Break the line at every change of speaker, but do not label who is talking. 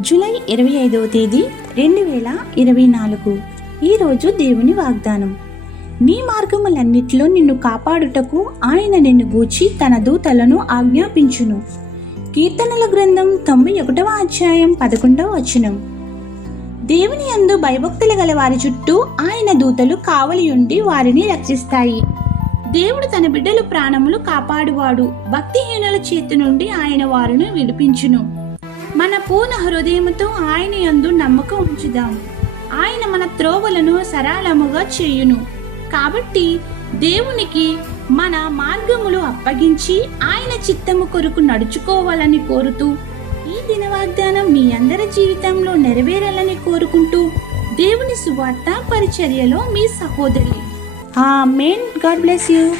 July ఇరవై ఐదవ తేదీ రెండు వేల ఇరవై నాలుగు. ఈరోజు దేవుని వాగ్దానం. నీ మార్గములన్నిటిలో నిన్ను కాపాడుటకు ఆయన నిన్ను గూచి తన దూతలను ఆజ్ఞాపించును. కీర్తనల గ్రంథం తొంభై ఒకటవ అధ్యాయం పదకొండవ వచనం. దేవుని యందు భయభక్తులు గల వారి చుట్టూ ఆయన దూతలు కావలి ఉండి వారిని రక్షిస్తాయి. దేవుడు తన బిడ్డలు ప్రాణములు కాపాడువాడు. భక్తిహీనుల చేతి నుండి ఆయన వారిని విడిపించును. మన పూర్ణ హృదయముతో ఆయన యందు నమ్మకం ఉంచుదాం. ఆయన మన త్రోవలను సరళముగా చేయును. కాబట్టి దేవునికి మన మార్గములు అప్పగించి ఆయన చిత్తము కొరకు నడుచుకోవాలని కోరుతూ ఈ దిన వాగ్దానం మీ అందరి జీవితంలో నెరవేరాలని కోరుకుంటూ దేవుని సువార్త పరిచర్యలో మీ సహోదరి. ఆ మెయిన్ గాడ్ బ్లెస్ యూ.